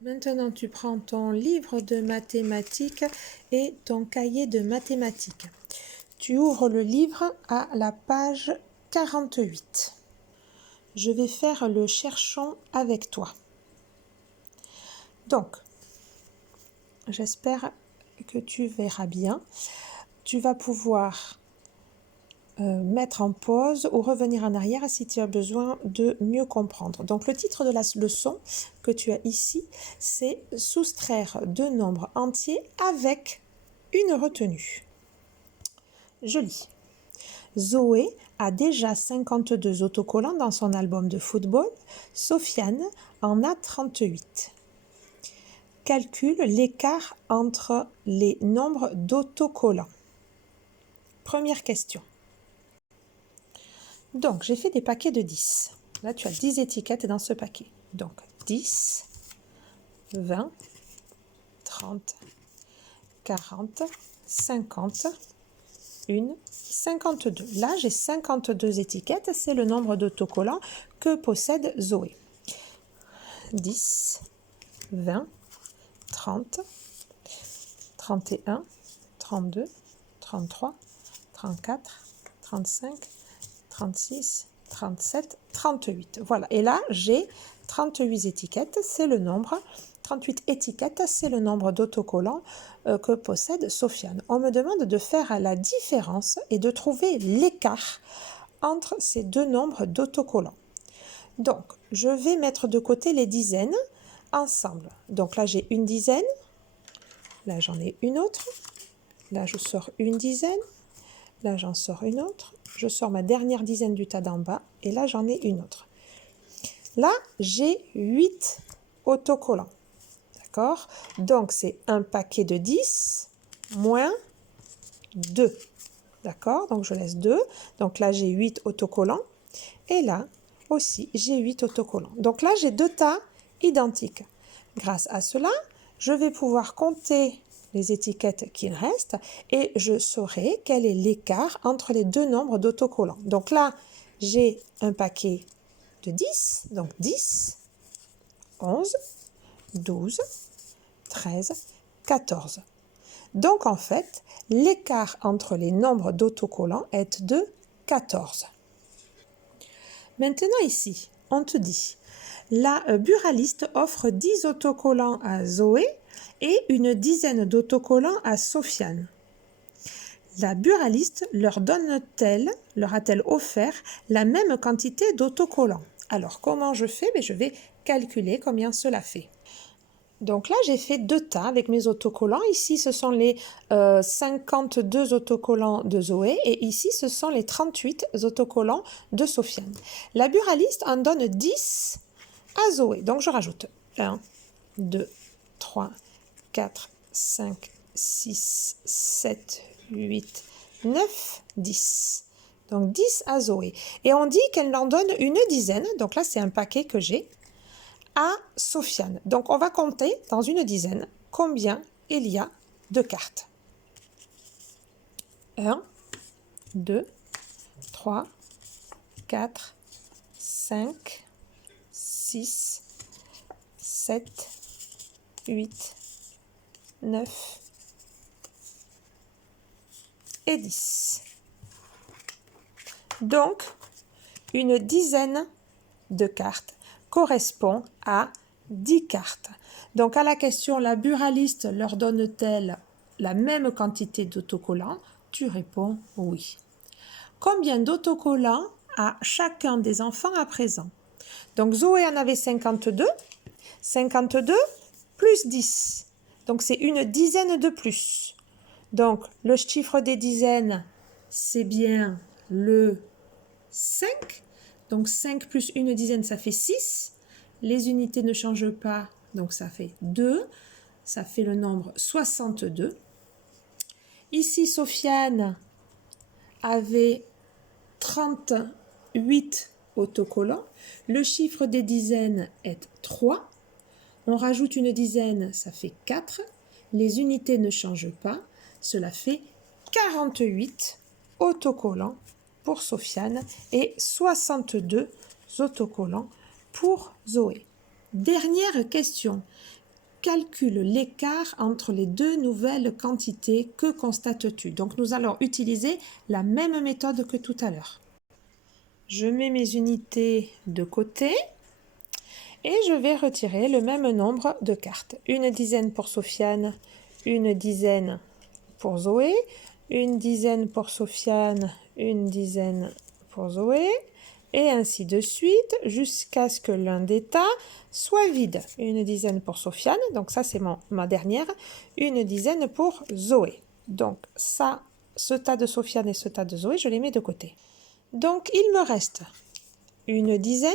Maintenant, tu prends ton livre de mathématiques et ton cahier de mathématiques. Tu ouvres le livre à la page 48. Je vais faire le cherchons avec toi. Donc, j'espère que tu verras bien. Tu vas pouvoir mettre en pause ou revenir en arrière si tu as besoin de mieux comprendre. Donc le titre de la leçon que tu as ici, c'est soustraire deux nombres entiers avec une retenue. Je lis. Zoé a déjà 52 autocollants dans son album de football. Sofiane en a 38. Calcule l'écart entre les nombres d'autocollants. Première question. Donc, j'ai fait des paquets de 10. Là, tu as 10 étiquettes dans ce paquet. Donc, 10, 20, 30, 40, 50, 1, 52. Là, j'ai 52 étiquettes. C'est le nombre d'autocollants que possède Zoé. 10, 20, 30, 31, 32, 33, 34, 35, 36, 37, 38. Voilà. Et là, j'ai 38 étiquettes. C'est le nombre. 38 étiquettes, c'est le nombre d'autocollants que possède Sofiane. On me demande de faire la différence et de trouver l'écart entre ces deux nombres d'autocollants. Donc, je vais mettre de côté les dizaines ensemble. Donc là, j'ai une dizaine. Là, j'en ai une autre. Là, je sors une dizaine. Là, j'en sors une autre. Je sors ma dernière dizaine du tas d'en bas. Et là, j'en ai une autre. Là, j'ai 8 autocollants. D'accord? Donc, c'est un paquet de 10 moins 2. D'accord? Donc, je laisse 2. Donc là, j'ai 8 autocollants. Et là aussi, j'ai 8 autocollants. Donc là, j'ai deux tas identiques. Grâce à cela, je vais pouvoir compter les étiquettes qu'il reste et je saurai quel est l'écart entre les deux nombres d'autocollants. Donc là, j'ai un paquet de 10, donc 10, 11, 12, 13, 14. Donc en fait, l'écart entre les nombres d'autocollants est de 14. Maintenant ici, on te dit, la buraliste offre 10 autocollants à Zoé et une dizaine d'autocollants à Sofiane. La buraliste leur a-t-elle offert la même quantité d'autocollants? Alors, comment je fais? Je vais calculer combien cela fait. Donc là, j'ai fait deux tas avec mes autocollants. Ici, ce sont les 52 autocollants de Zoé et ici, ce sont les 38 autocollants de Sofiane. La buraliste en donne 10 à Zoé. Donc, je rajoute 1, 2, 3, 4, 5, 6, 7, 8, 9, 10. Donc, 10 à Zoé. Et on dit qu'elle en donne une dizaine. Donc là, c'est un paquet que j'ai à Sofiane. Donc, on va compter dans une dizaine combien il y a de cartes. 1, 2, 3, 4, 5, 6, 7, 8, 9 et 10. Donc, une dizaine de cartes correspond à 10 cartes. Donc, à la question, la buraliste leur donne-t-elle la même quantité d'autocollants? Tu réponds oui. Combien d'autocollants a chacun des enfants à présent? Donc, Zoé en avait 52. 52 plus 10. Donc, c'est une dizaine de plus. Donc, le chiffre des dizaines, c'est bien le 5. Donc, 5 plus une dizaine, ça fait 6. Les unités ne changent pas, donc ça fait 2. Ça fait le nombre 62. Ici, Sofiane avait 38 autocollants. Le chiffre des dizaines est 3. On rajoute une dizaine, ça fait 4. Les unités ne changent pas. Cela fait 48 autocollants pour Sofiane et 62 autocollants pour Zoé. Dernière question. calcule l'écart entre les deux nouvelles quantités. Que constates-tu? Donc nous allons utiliser la même méthode que tout à l'heure. Je mets mes unités de côté et je vais retirer le même nombre de cartes. Une dizaine pour Sofiane, une dizaine pour Zoé, une dizaine pour Sofiane, une dizaine pour Zoé, et ainsi de suite jusqu'à ce que l'un des tas soit vide. Une dizaine pour Sofiane, donc ça c'est ma dernière, une dizaine pour Zoé. Donc ça, ce tas de Sofiane et ce tas de Zoé, je les mets de côté. Donc il me reste une dizaine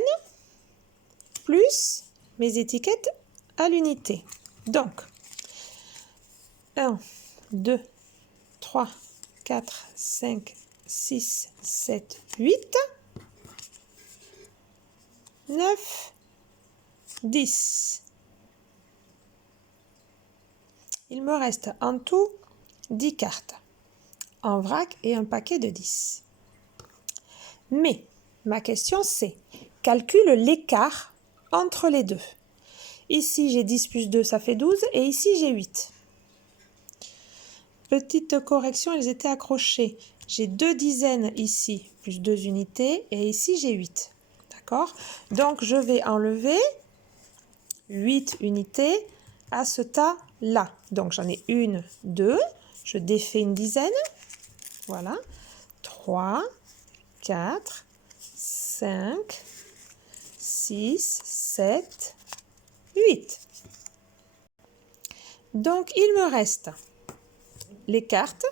plus mes étiquettes à l'unité. Donc 1, 2, 3, 4, 5, 6, 7, 8, 9, 10. Il me reste en tout 10 cartes, en vrac et un paquet de 10. Mais ma question c'est, calcule l'écart entre les deux. Ici j'ai 10 plus 2, ça fait 12, et ici j'ai 8. Petite correction, ils étaient accrochés. J'ai 2 dizaines ici, plus 2 unités, et ici j'ai 8. D'accord? Donc je vais enlever 8 unités à ce tas-là. Donc j'en ai 1, 2, je défais une dizaine. Voilà. 3, 4, 5, 6, 7, 8. Donc il me reste les cartes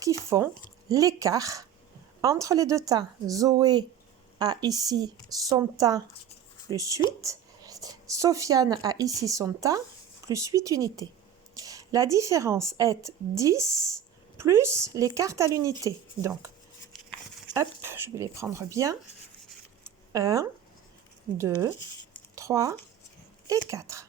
qui font l'écart entre les deux tas. Zoé a ici son tas plus 8. Sofiane a ici son tas plus 8 unités. La différence est 10 plus les cartes à l'unité. Donc, hop, je vais les prendre bien. 1, 2, 3 et 4.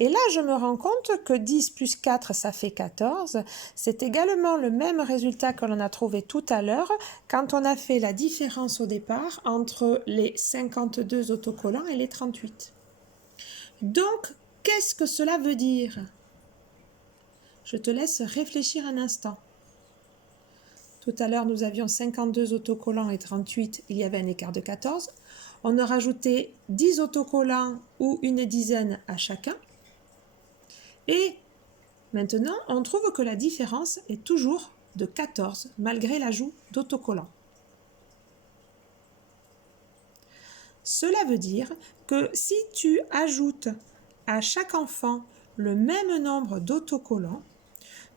Et là, je me rends compte que 10 plus 4, ça fait 14. C'est également le même résultat que l'on a trouvé tout à l'heure quand on a fait la différence au départ entre les 52 autocollants et les 38. Donc, qu'est-ce que cela veut dire? Je te laisse réfléchir un instant. Tout à l'heure, nous avions 52 autocollants et 38, il y avait un écart de 14. On a rajouté 10 autocollants ou une dizaine à chacun. Et maintenant, on trouve que la différence est toujours de 14 malgré l'ajout d'autocollants. Cela veut dire que si tu ajoutes à chaque enfant le même nombre d'autocollants,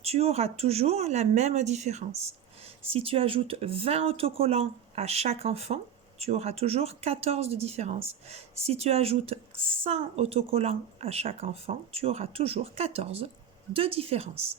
tu auras toujours la même différence. Si tu ajoutes 20 autocollants à chaque enfant, tu auras toujours 14 de différence. Si tu ajoutes 100 autocollants à chaque enfant, tu auras toujours 14 de différence.